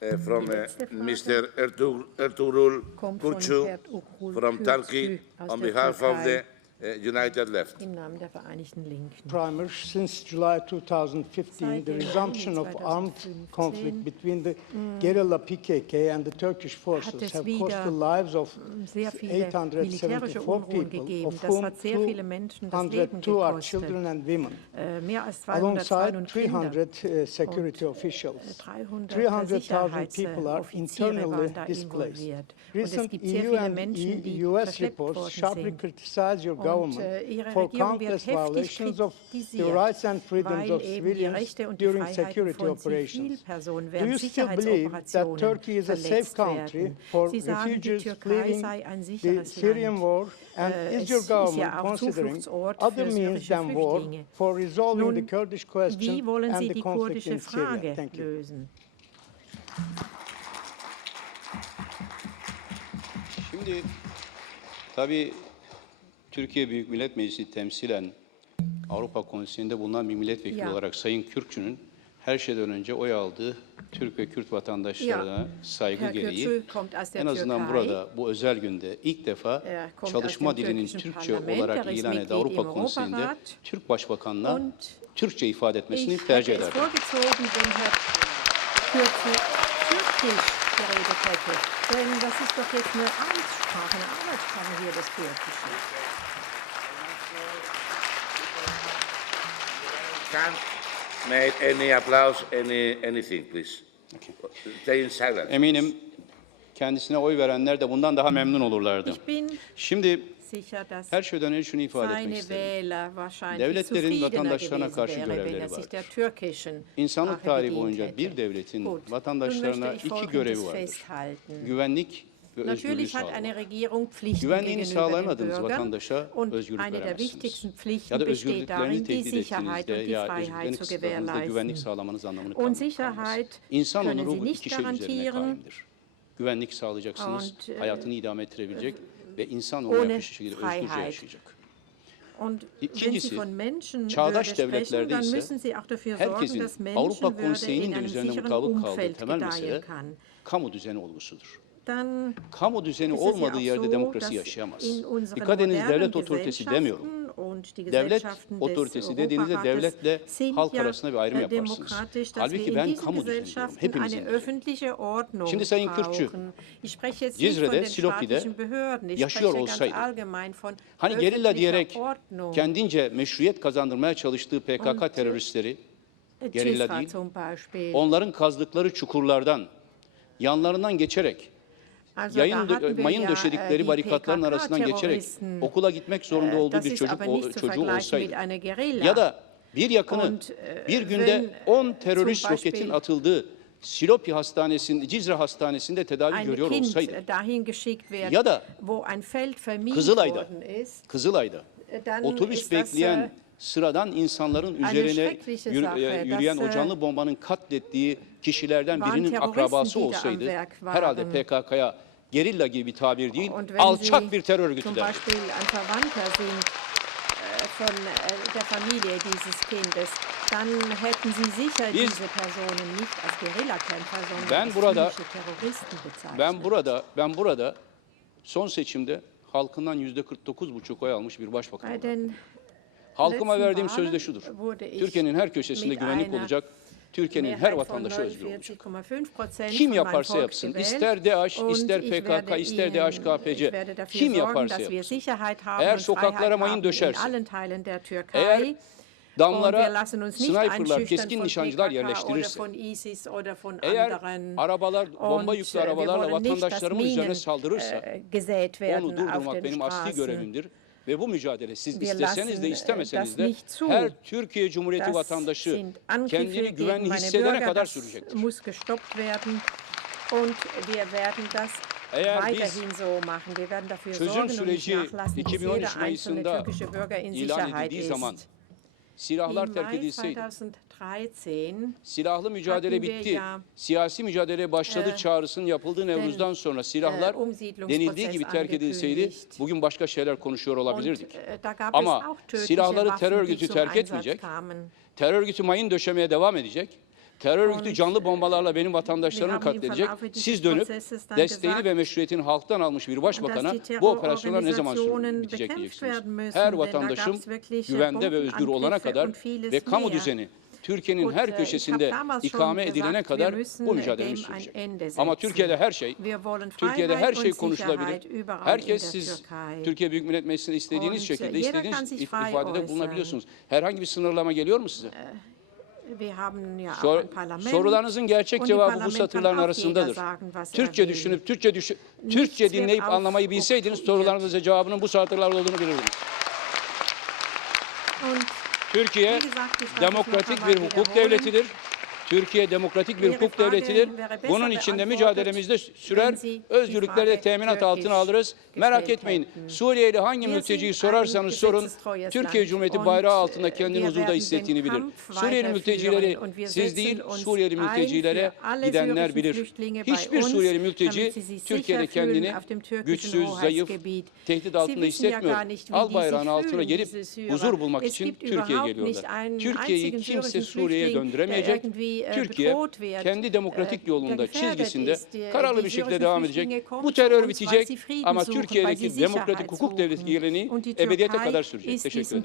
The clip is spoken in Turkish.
uh, from uh, Mr. Ertugrul Kucu from Turkey on behalf of the uh, United Left. Im Primers, since July 2015, the resumption of armed conflict between the guerrilla PKK and the Turkish forces have cost the lives of 874 people, of whom 202 are children and women, alongside 300 uh, security officials. 300,000 people are internally displaced. Recent EU and US reports sharply criticize your government und äh, ihre Regierung wird heftig kritisiert, weil eben die Rechte und believe that Turkey is a safe country for refugees sagen, die Türkei sei ein sicheres Land. Äh, es ist ja auch Zufluchtsort für syrische Flüchtlinge. Nun, wie wollen Sie die kurdische Frage lösen? Şimdi tabii Türkiye Büyük Millet Meclisi temsilen Avrupa Konseyi'nde bulunan bir milletvekili Ya. olarak Sayın Kürkçü'nün her şeyden önce oy aldığı Türk ve Kürt vatandaşlarına saygı Herr gereği Kürçü kommt aus der en azından Türkei. burada bu özel günde ilk defa Er kommt çalışma aus dem dilinin türkischen Türkçe Parlament, olarak ist ilan Mitglied Avrupa im Konseyi'nde Europarat. Türk Başbakanına Und Türkçe ifade etmesini Ich tercih hätte es ederdim. vorgezogen, wenn Herr Kürze Türkisch geredet hätte. Denn das ist doch jetzt eine Amtssprache, eine Arbeitssprache hier, das Türkische. Can make any applause, any anything, please. Stay in silence. Eminim kendisine oy verenler de bundan daha memnun olurlardı. Şimdi her şeyden önce şunu ifade etmek isterim. Devletlerin vatandaşlarına karşı görevleri er vardır. İnsanlık tarihi boyunca bir devletin vatandaşlarına iki görevi vardır. Güvenlik ve Natürlich hat eine Regierung Pflichten gegenüber den Bürgern und eine der wichtigsten Pflichten besteht darin, die Sicherheit und die Freiheit zu gewährleisten. Und. Sicherheit können Sie nicht şey garantieren. Güvenlik sağlayacaksınız, Und, e, hayatını idame ettirebilecek ve insan olmayan bir şekilde özgürce yaşayacak. Und İkincisi, çağdaş devletlerde ise herkesin Avrupa Konseyi'nin in de üzerine mutabık kaldığı temel mesele kamu düzeni olgusudur. Kamu düzeni olmadığı yerde demokrasi yaşayamaz. Dikkat ediniz devlet otoritesi demiyorum. Devlet otoritesi dediğinizde devletle halk arasında bir ayrım yaparsınız. Halbuki ben kamu düzeni diyorum. Hepimizin Şimdi Sayın von Cizre'de, Silopi'de yaşıyor olsaydı, Hani gerilla diyerek kendince meşruiyet kazandırmaya çalıştığı PKK teröristleri, Äh, gerilla değil, onların kazdıkları çukurlardan, yanlarından geçerek, yayın dö- mayın ja, döşedikleri barikatların arasından geçerek okula gitmek zorunda Äh, olduğu bir çocuk o- çocuğu olsaydı. ya da bir äh, bir günde wenn, 10 terörist roketin atıldığı Silopi Hastanesi'nde, Cizre Hastanesi'nde tedavi görüyor olsaydı, Ya da Kızılay'da, Kızılay'da otobüs bekleyen sıradan insanların üzerine yürü- e, yürüyen o canlı bombanın katlettiği kişilerden birinin akrabası olsaydı herhalde PKK'ya gerilla gibi bir tabir değil, alçak Sie bir terör örgütü sind äh, von äh, der Familie dieses Kindes, dann hätten Sie sicher Biz- diese Personen nicht als Guerillakämpfer, sondern Ben als burada- Terroristen bezeichnet. Ben burada ben burada son seçimde halkından yüzde 49,5 oy almış bir başbakan. Halkıma verdiğim söz de şudur. Türkiye'nin her köşesinde güvenlik olacak. Türkiye'nin her vatandaşı özgür olacak. 49,5% Kim yaparsa yapsın, ister DAEŞ, ister PKK, ister dafür kim yaparsa yapsın. Eğer sokaklara mayın döşerse, eğer damlara sniperlar, keskin nişancılar yerleştirirse, eğer arabalar, bomba yüklü äh, wir arabalarla vatandaşlarımın üzerine saldırırsa, äh, onu durdurmak benim asli görevimdir. Ve bu mücadele siz isteseniz de äh, istemeseniz de her Türkiye Cumhuriyeti vatandaşı kendini güvenli hissedene kadar sürecektir. Und wir werden das Eğer biz çözüm süreci nachlassen, bis 2013 jeder einzelne Mayıs'ında ilan edildiği zaman silahlar terk edilseydi, 2013 silahlı mücadele bitti, siyasi mücadele başladı çağrısının yapıldığı Nevruz'dan sonra silahlar denildiği gibi terk edilseydi bugün başka şeyler konuşuyor olabilirdik. äh, Ama silahları terör örgütü terk etmeyecek. Terör örgütü mayın döşemeye devam edecek. Terör örgütü canlı bombalarla benim vatandaşlarımı katledecek. Siz dönüp desteğini ve meşruiyetini halktan almış bir başbakana bu operasyonlar ne zaman bitecek diyeceksiniz. Her vatandaşım güvende ve özgür olana kadar ve kamu düzeni Türkiye'nin her äh, köşesinde ikame edilene kadar bu mücadelemiz sürecek. Ama. Türkiye'de her şey, Türkiye'de her şey konuşulabilir. Herkes siz. Türkiye Büyük Millet Meclisi'nde istediğiniz şekilde äh, istediğiniz ifadede bulunabiliyorsunuz. Herhangi bir sınırlama geliyor mu size? Ja Sor- sorularınızın gerçek cevabı bu satırların arasındadır. er Türkçe düşünüp Türkçe düşü, Türkçe dinleyip anlamayı bilseydiniz sorularınıza cevabının bu satırlarda olduğunu bilirdiniz. Türkiye demokratik bir hukuk devletidir. Türkiye demokratik bir hukuk devletidir. Bunun içinde mücadelemizde sürer, özgürlükleri teminat altına alırız. Merak etmeyin. Suriyeli hangi mülteciyi sorarsanız sorun, Türkiye Cumhuriyeti bayrağı altında äh, kendini huzurda hissettiğini bilir. Suriyeli mültecileri siz değil, Suriyeli mültecilere gidenler bilir. Hiçbir Suriyeli mülteci Türkiye'de kendini güçsüz, zayıf, tehdit altında hissetmiyor. Al die bayrağın sich altına gelip huzur bulmak için Türkiye'ye geliyorlar. Türkiye'yi kimse Suriye'ye Flüchtling, döndüremeyecek. Äh, Türkiye wird, kendi demokratik äh, yolunda, çizgisinde kararlı bir şekilde devam edecek. Bu terör bitecek ama Türkiye'deki demokratik hukuk devleti geleneği ebediyete kadar sürecek. Teşekkür ederim.